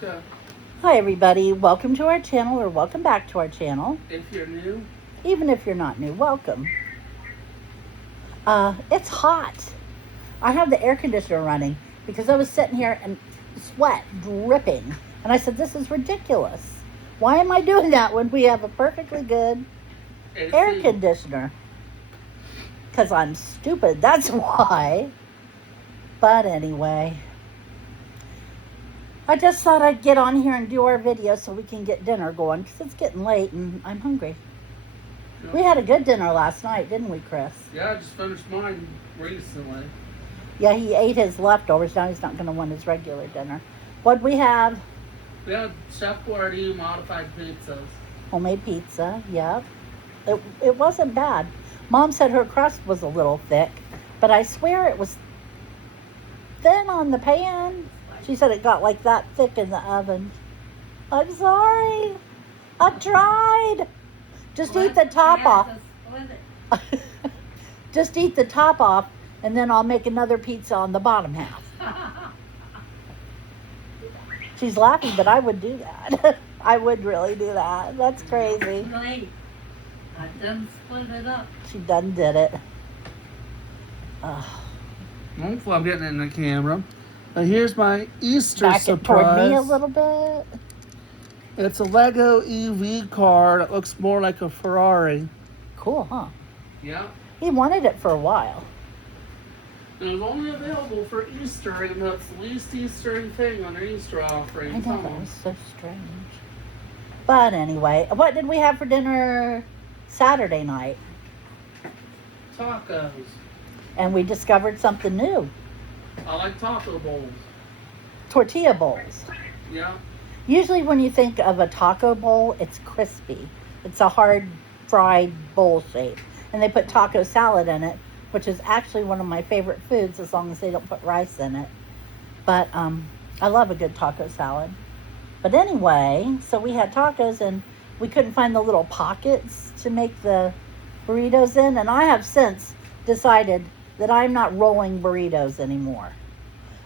Okay. Hi everybody, welcome to our channel or welcome back to our channel. If you're new. Even if you're not new, welcome. It's hot. I have the air conditioner running because I was sitting here and sweat dripping. And I said, this is ridiculous. Why am I doing that when we have a perfectly good air conditioner? Because I'm stupid, that's why. But anyway, I just thought I'd get on here and do our video so we can get dinner going because it's getting late and I'm hungry. Yep. We had a good dinner last night, didn't we, Chris? Yeah, I just finished mine recently. Yeah, he ate his leftovers. Now he's not going to want his regular dinner. What'd we have? We had Chef Boyardee modified pizzas. Homemade pizza, yep. It wasn't bad. Mom said her crust was a little thick, but I swear it was thin on the pan. She said it got like that thick in the oven. I'm sorry. I tried. Just eat the top off. Just eat the top off, and then I'll make another pizza on the bottom half. She's laughing, but I would do that. I would really do that. That's crazy. I done split it up. She done did it. Hopefully I'm getting it in the camera. Here's my Easter Back surprise. Back it toward me a little bit. It's a Lego EV car that looks more like a Ferrari. Cool, huh? Yeah. He wanted it for a while. And it was only available for Easter, and that's the least Easter thing on their Easter offering. I know, that was so strange. But anyway, what did we have for dinner Saturday night? Tacos. And we discovered something new. I like taco bowls. Tortilla bowls. Yeah. Usually when you think of a taco bowl, it's crispy. It's a hard fried bowl shape. And they put taco salad in it, which is actually one of my favorite foods as long as they don't put rice in it. But I love a good taco salad. But anyway, so we had tacos and we couldn't find the little pockets to make the burritos in. And I have since decided that I'm not rolling burritos anymore.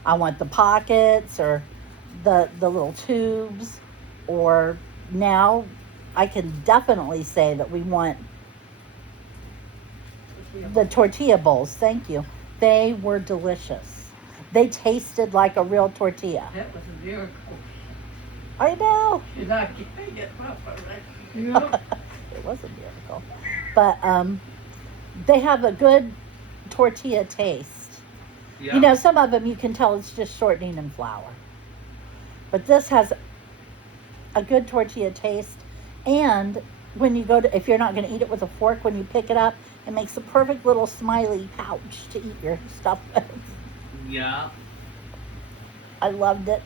I want the pockets or the little tubes, or now I can definitely say that we want the tortilla bowls. Thank you. They were delicious. They tasted like a real tortilla. That was a miracle. I know. You're not getting it proper, right? Yeah. It was a miracle. But they have a good tortilla taste. Yeah. You know, some of them you can tell it's just shortening and flour. But this has a good tortilla taste. And when you go to, if you're not going to eat it with a fork, when you pick it up, it makes a perfect little smiley pouch to eat your stuff with. Yeah. I loved it.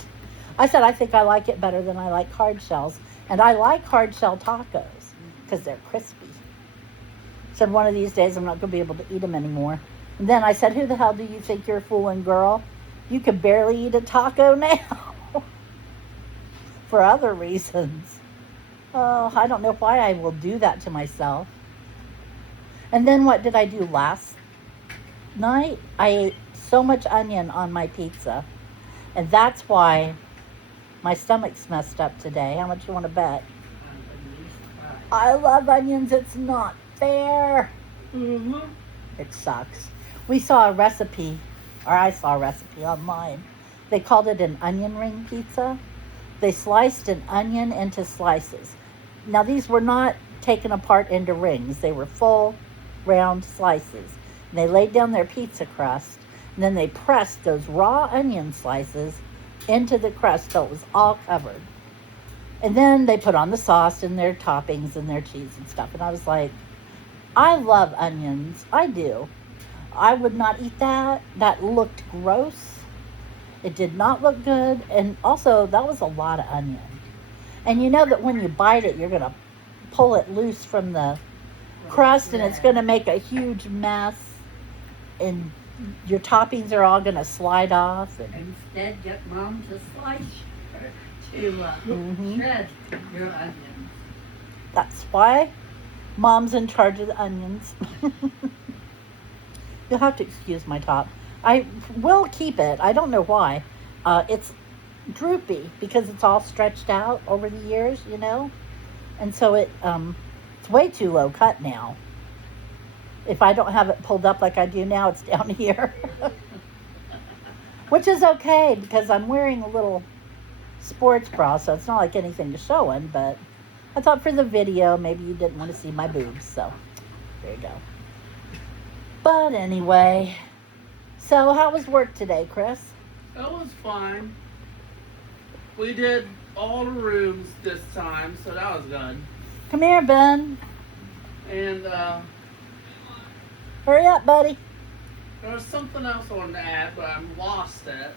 I said I think I like it better than I like hard shells. And I like hard shell tacos because they're crispy. Said one of these days I'm not going to be able to eat them anymore. And then I said, who the hell do you think you're fooling, girl? You could barely eat a taco now. For other reasons. Oh, I don't know why I will do that to myself. And then what did I do last night? I ate so much onion on my pizza. And that's why my stomach's messed up today. How much you want to bet? I love onions. It's not fair. Mm-hmm. It sucks. We saw a recipe, or I saw a recipe online. They called it an onion ring pizza. They sliced an onion into slices. Now these were not taken apart into rings. They were full, round slices. And they laid down their pizza crust, and then they pressed those raw onion slices into the crust so it was all covered. And then they put on the sauce and their toppings and their cheese and stuff. And I was like, I love onions. I do. I would not eat that. That looked gross. It did not look good. And also, that was a lot of onion. And you know that when you bite it, you're going to pull it loose from the crust, and it's going to make a huge mess. And your toppings are all going to slide off. And Instead, get Mom to slice to shred your onions. that's why Mom's in charge of the onions. You'll have to excuse my top. I will keep it. I don't know why. It's droopy because it's all stretched out over the years, you know? And so it's way too low cut now. If I don't have it pulled up like I do now, it's down here. Which is okay because I'm wearing a little sports bra, so it's not like anything to show in, but I thought for the video, maybe you didn't want to see my boobs, so there you go. But anyway, so how was work today, Chris? That was fine. We did all the rooms this time, so that was good. Come here, Ben. And Hurry up, buddy. there was something else I wanted to add, but I lost it.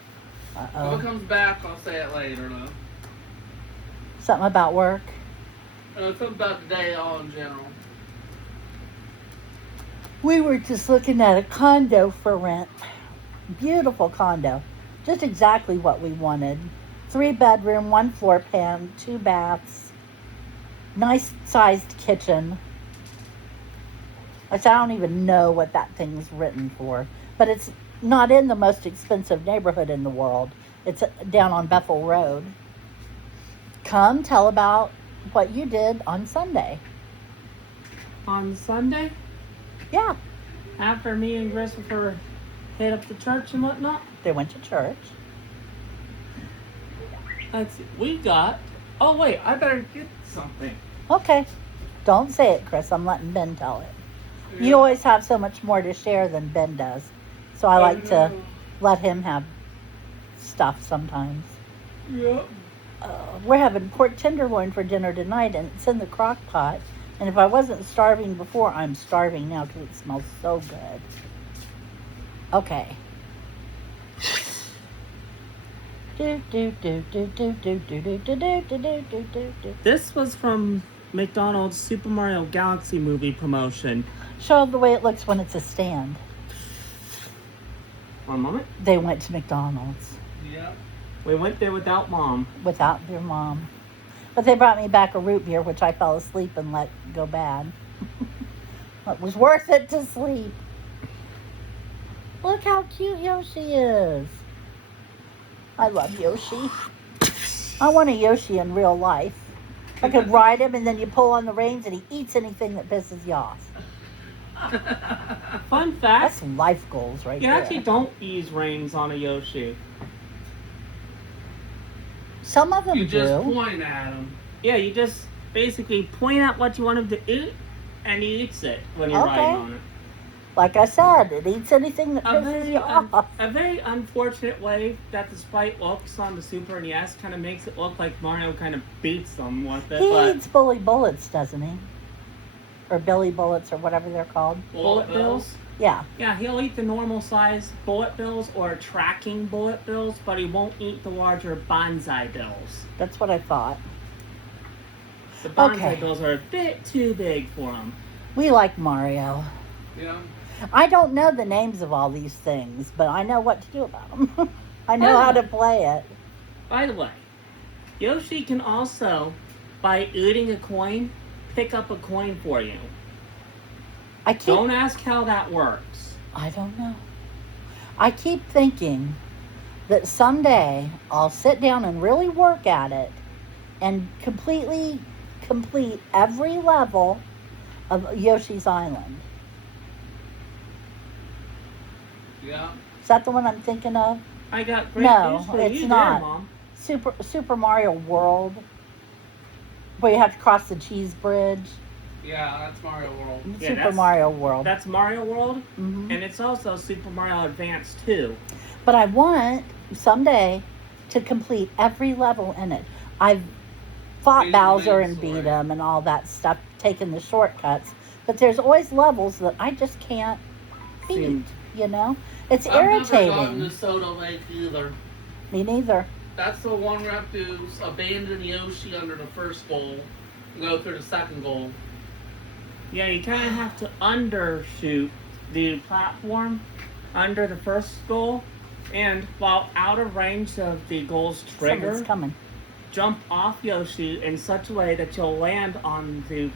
If it Uh-oh. comes back, I'll say it later, though. Something about work. Something about the day all in general. We were just looking at a condo for rent. Beautiful condo. Just exactly what we wanted. 3-bedroom, 1 floor plan, 2 baths. Nice sized kitchen. I don't even know what that thing's written for. But it's not in the most expensive neighborhood in the world. It's down on Bethel Road. Come tell about what you did on Sunday. On Sunday, Yeah, after me and Christopher hit up the church and whatnot, they went to church. let's see, we got. Oh wait, I better get something. Okay. Don't say it, Chris. I'm letting Ben tell it. You always have so much more to share than Ben does. So I like to let him have stuff sometimes. Yeah. We're having pork tenderloin for dinner tonight, and it's in the crock pot. And if I wasn't starving before, I'm starving now because it smells so good. Okay. This was from McDonald's Super Mario Galaxy movie promotion. Show the way it looks when it's a stand. One moment. They went to McDonald's Yeah. We went there without Mom. without their mom. But they brought me back a root beer, which I fell asleep and let go bad. It was worth it to sleep. Look how cute Yoshi is. I love Yoshi. I want a Yoshi in real life. I could ride him and then you pull on the reins and he eats anything that pisses you off. Fun fact, That's life goals right you there. actually don't ease reins on a Yoshi. Some of them You just do. point at him. Yeah, you just basically point out what you want him to eat, and he eats it when you're Okay. riding on it. Like I said, it eats anything that A pisses very, you off. a very unfortunate way that the sprite looks on the Super NES kind of makes it look like Mario kind of beats them with it. He But eats bully bullets, doesn't he? Or billy bullets, or whatever they're called. bullet bills? Yeah. Yeah, he'll eat the normal size bullet bills or tracking bullet bills, but he won't eat the larger bonsai bills. That's what I thought. The bonsai Okay. bills are a bit too big for him. We like Mario. Yeah. I don't know the names of all these things, but I know what to do about them. I know how to play it. By the way, Yoshi can also, by eating a coin, pick up a coin for you. I keep. Don't ask how that works. I don't know. I keep thinking that someday I'll sit down and really work at it and completely complete every level of Yoshi's Island. Yeah. Is that the one I'm thinking of? I got great No, news for it's you not. there, Mom. Super Mario World, where you have to cross the cheese bridge. Yeah, that's Mario World. Yeah, Super that's- Mario World. That's Mario World, Mhm. and it's also Super Mario Advance 2. But I want someday to complete every level in it. I've fought Beat Bowser the and beat dinosaur. him and all that stuff, taking the shortcuts. But there's always levels that I just can't beat. Seem- You know, it's I've never gotten irritating. to Soda Lake either. Me neither. That's the one where I have to abandon Yoshi under the first goal and go through the second goal. Yeah, you kind of have to undershoot the platform under the first goal, and while out of range of the goal's trigger, Something's coming. jump off Yoshi in such a way that you'll land on the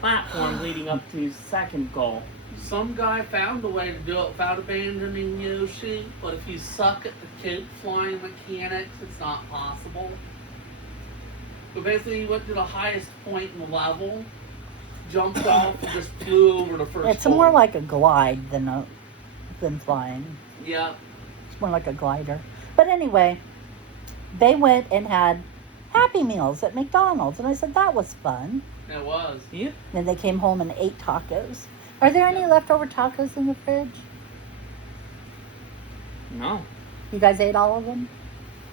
platform leading up to second goal. Some guy found a way to do it without abandoning Yoshi, but if you suck at the coop flying mechanics, it's not possible. But basically, he went to the highest point in the level, jumped off, and just flew over the first It's hole. more like a glide than flying. Yeah. It's more like a glider. But anyway, they went and had Happy Meals at McDonald's, and I said that was fun. It was. Yeah. Then they came home and ate tacos. Are there any leftover tacos in the fridge? No. You guys ate all of them?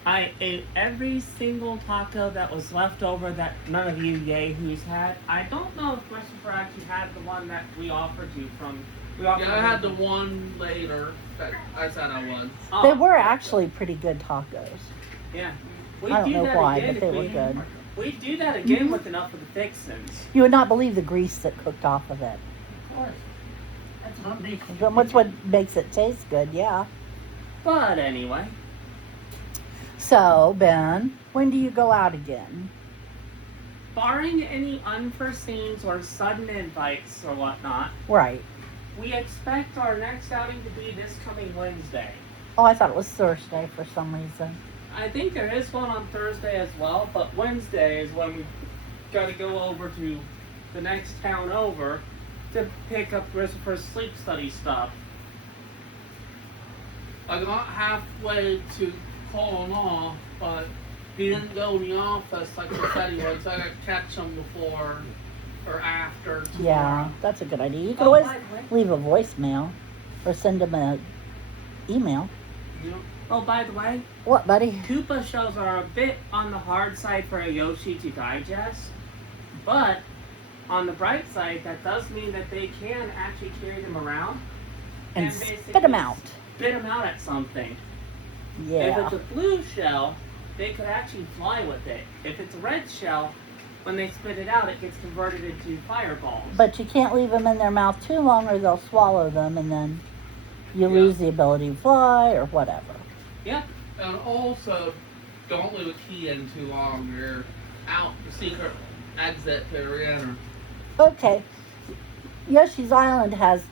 I ate every single taco that was left over that none of you yahoos had. I don't know if Christopher actually had the one that we offered you from. Yeah, I had the one later that I said I was. They were actually pretty good tacos. Yeah. I don't know why, but they if were good. We'd do that again with enough of the fixins. You would not believe the grease that cooked off of it. Of course. That's what makes it. That's what makes it taste good, yeah. But anyway, So, Ben, when do you go out again? barring any unforeseens or sudden invites or whatnot, Right. we expect our next outing to be this coming Wednesday. Oh, I thought it was Thursday for some reason. I think there is one on Thursday as well, but Wednesday is when we got to go over to the next town over to pick up Christopher's sleep study stuff. I got halfway to calling off, but he didn't go in the office like he said he would, so I got to catch him before or after tomorrow. Yeah, that's a good idea. You could Oh, always by the way. leave a voicemail or send him an email. Yeah. Oh, by the way, What, buddy? Koopa shows are a bit on the hard side for a Yoshi to digest, but on the bright side, that does mean that they can actually carry them around And basically spit him out. Spit them out at something. Yeah. If it's a blue shell, they could actually fly with it. If it's a red shell, when they spit it out, it gets converted into fireballs. But you can't leave them in their mouth too long or they'll swallow them and then you lose the ability to fly or whatever. Yeah. And also, don't leave a key in too long. You're out the secret exit to re-enter. Okay. Yoshi's Island has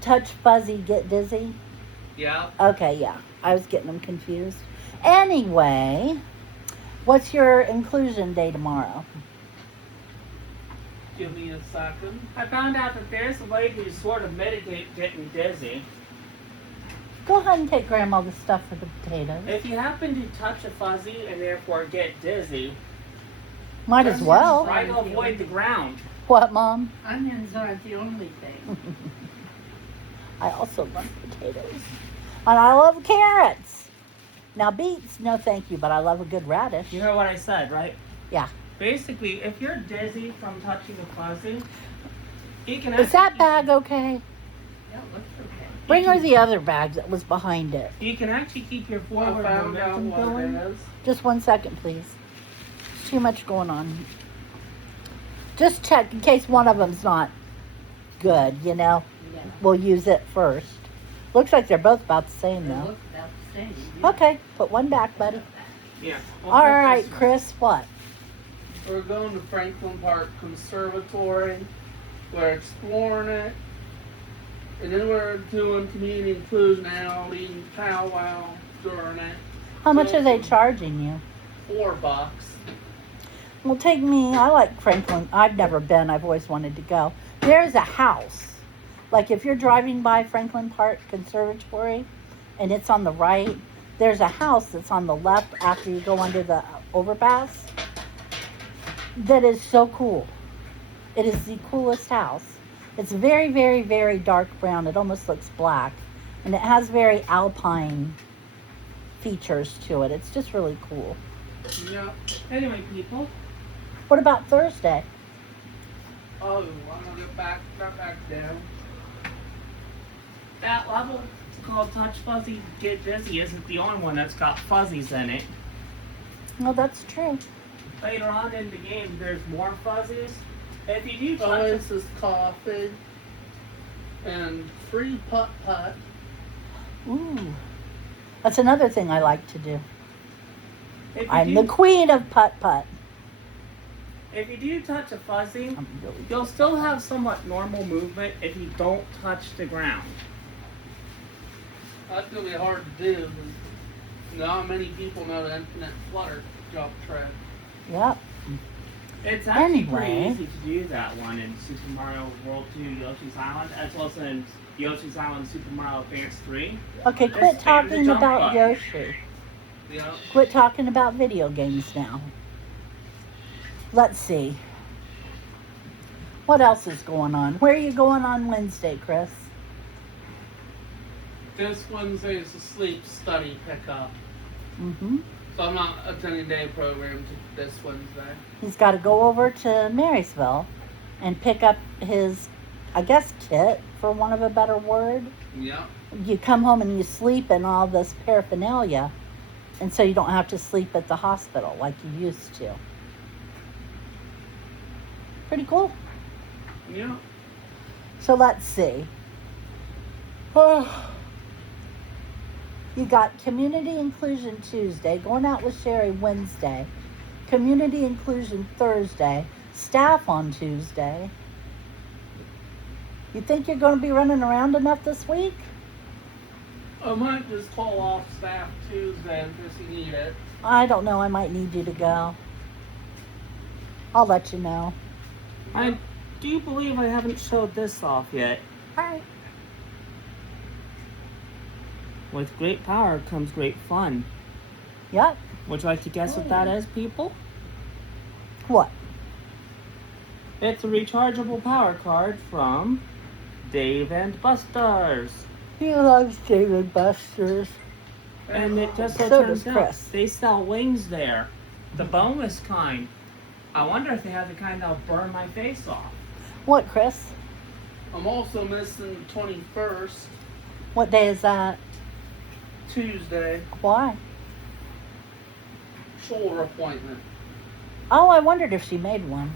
touch fuzzy, get dizzy. Yeah. Okay, yeah. I was getting them confused. Anyway, what's your inclusion day tomorrow? Give me a second. I found out that there's a way to sort of mitigate getting dizzy. Go ahead and take Grandma the stuff for the potatoes. If you happen to touch a fuzzy and therefore get dizzy, Might as well. try to avoid the ground. What, Mom? Onions aren't the only thing. I also love potatoes. And I love carrots. Now beets, no thank you, but I love a good radish. You heard what I said, right? Yeah. Basically, if you're dizzy from touching a fuzzy, you can Is that actually- bag okay? Yeah, it looks okay. Bring her the other bag that was behind it. You can actually keep your I forward found out momentum what going. it is. Just 1 second, please. Too much going on. Just check in case one of them's not good, you know. Yeah. We'll use it first. Looks like they're both about the same, They though. look about the same. Yeah. Okay, put one back, buddy. Yeah. All right, Chris, what? We're going to Franklin Park Conservatory. We're exploring it. And then we're doing community inclusion outing, powwow during it. How much are they charging you? $4. Well, take me. I like Franklin. I've never been. I've always wanted to go. There's a house. Like if you're driving by Franklin Park Conservatory and it's on the right, there's a house that's on the left after you go under the overpass. That is so cool. It is the coolest house. It's very, very, very dark brown. It almost looks black. And it has very alpine features to it. It's just really cool. Yeah. Anyway, people, What about Thursday? Oh, I'm gonna get back down. that level called Touch Fuzzy Get Dizzy isn't the only one that's got fuzzies in it. No, that's true. Later on in the game, there's more fuzzies. If you do Oh, touch this is coffee and free putt-putt. Ooh. That's another thing I like to do. if you I'm do, the queen of putt-putt. if you do touch a fuzzy, I'm really you'll still have somewhat normal movement if you don't touch the ground. That's gonna be hard to do. 'Cause not many people know the infinite flutter jump trick. Yep. It's actually Anyway. pretty easy to do that one in Super Mario World 2 Yoshi's Island, as well as in Yoshi's Island Super Mario Advance 3. Okay, Just quit spam the talking jump about button. Yoshi. Yeah. Quit talking about video games now. Let's see. What else is going on? Where are you going on Wednesday, Chris? This Wednesday is a sleep study pickup. Mm-hmm. So I'm not attending day programs this Wednesday. He's got to go over to Marysville and pick up his, I guess, kit, for want of a better word. Yeah. You come home and you sleep in all this paraphernalia, and so you don't have to sleep at the hospital like you used to. Pretty cool. Yeah. So let's see. You got Community Inclusion Tuesday, going out with Sherry Wednesday, Community Inclusion Thursday, staff on Tuesday. You think you're going to be running around enough this week? I might just call off staff Tuesday in case you need it. I don't know. I might need you to go. I'll let you know. I do believe I haven't showed this off yet. All right. With great power comes great fun. Yep. Would you like to guess what that is, people? What? It's a rechargeable power card from Dave and Buster's. He loves David Buster's. And it just so So turns does out Chris. they sell wings there. The boneless kind. I wonder if they have the kind that'll burn my face off. What, Chris? I'm also missing the 21st, What day is that? Tuesday, Why? shoulder appointment. Oh, I wondered if she made one.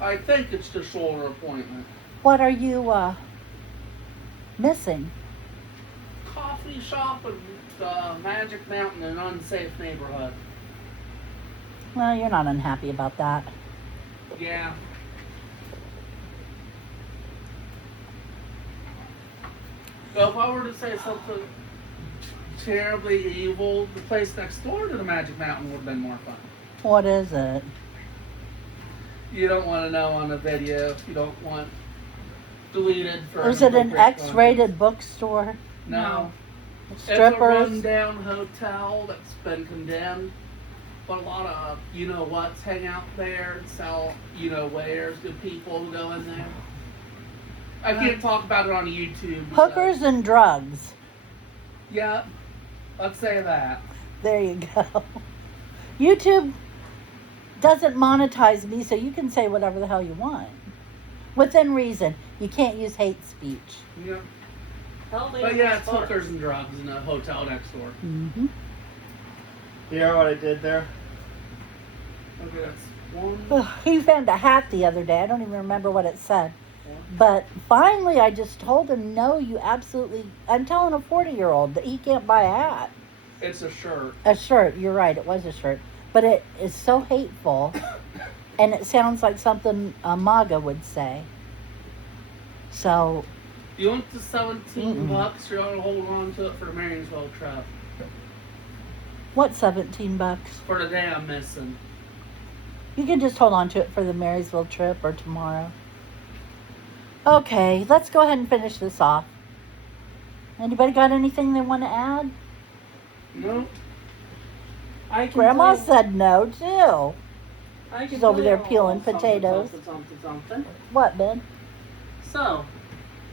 I think it's the shoulder appointment. What are you missing? Coffee shop in Magic Mountain in an unsafe neighborhood. Well, you're not unhappy about that. Yeah. Well, if I were to say something terribly evil, the place next door to the Magic Mountain would have been more fun. What is it? You don't want to know on the video if you don't want deleted for Is it an inappropriate X-rated bookstore? content. No. It's a Strippers? rundown hotel that's been condemned. But a lot of you-know-whats hang out there and sell you-know-wheres. Good people who go in there. I can't talk about it on YouTube. because- Hookers and drugs. Yeah, let's say that. There you go. YouTube doesn't monetize me, so you can say whatever the hell you want. Within reason. You can't use hate speech. Yeah. Hell, they But yeah, have it's stars. hookers and drugs in a hotel next door. Mm-hmm. You hear what I did there? Okay, that's one. He found a hat the other day. I don't even remember what it said. But finally, I just told him, no, you absolutely... I'm telling a 40-year-old that he can't buy a hat. It's a shirt. A shirt. You're right. It was a shirt. But it is so hateful. And it sounds like something a MAGA would say. So, You want the 17 Mm-mm. bucks, you're going to hold on to it for the Marysville trip. what's $17? For the day I'm missing. You can just hold on to it for the Marysville trip or tomorrow. Okay, let's go ahead and finish this off. Anybody got anything they want to add? No. I can Grandma tell- said no, too. I can she's tell over you there a little peeling something, potatoes. something. What, Ben? So,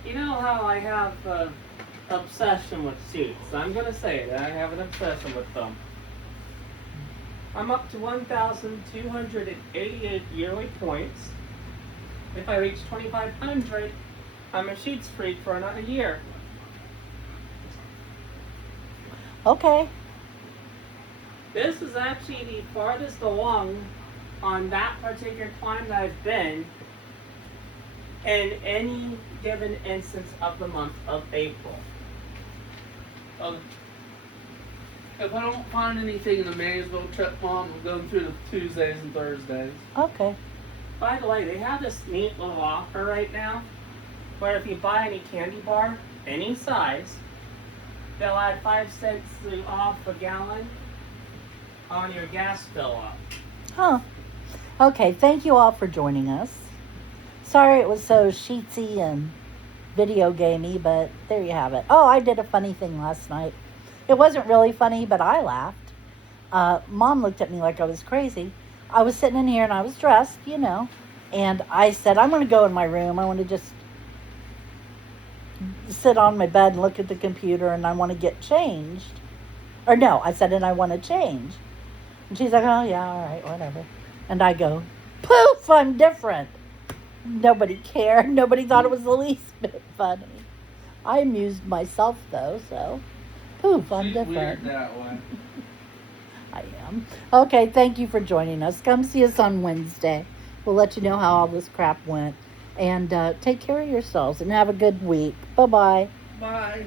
you know how I have an obsession with Sheetz? I'm going to say that I have an obsession with them. I'm up to 1,288 yearly points. If I reach 2,500, I'm a Sheetz freak for another year. Okay. This is actually the farthest along on that particular climb that I've been in any given instance of the month of April. If I don't find anything in the Maysville trip, Mom, I'm going through the Tuesdays and Thursdays. Okay. By the way, they have this neat little offer right now where if you buy any candy bar, any size, they'll add 5 cents off a gallon on your gas bill up. Huh. Okay, thank you all for joining us. Sorry it was so sheetsy and video gamey, but there you have it. Oh, I did a funny thing last night. It wasn't really funny, but I laughed. Mom looked at me like I was crazy. I was sitting in here and I was dressed, you know, and I said, I'm going to go in my room. I want to just sit on my bed and look at the computer, and I want to get changed. Or no, I said, and I want to change. And she's like, oh, yeah, all right, whatever. And I go, poof, I'm different. Nobody cared. Nobody thought it was the least bit funny. I amused myself, though, so poof, I'm She's different. weird that way. I am. Okay, thank you for joining us. Come see us on Wednesday. We'll let you know how all this crap went. And take care of yourselves and have a good week. Bye-bye. Bye.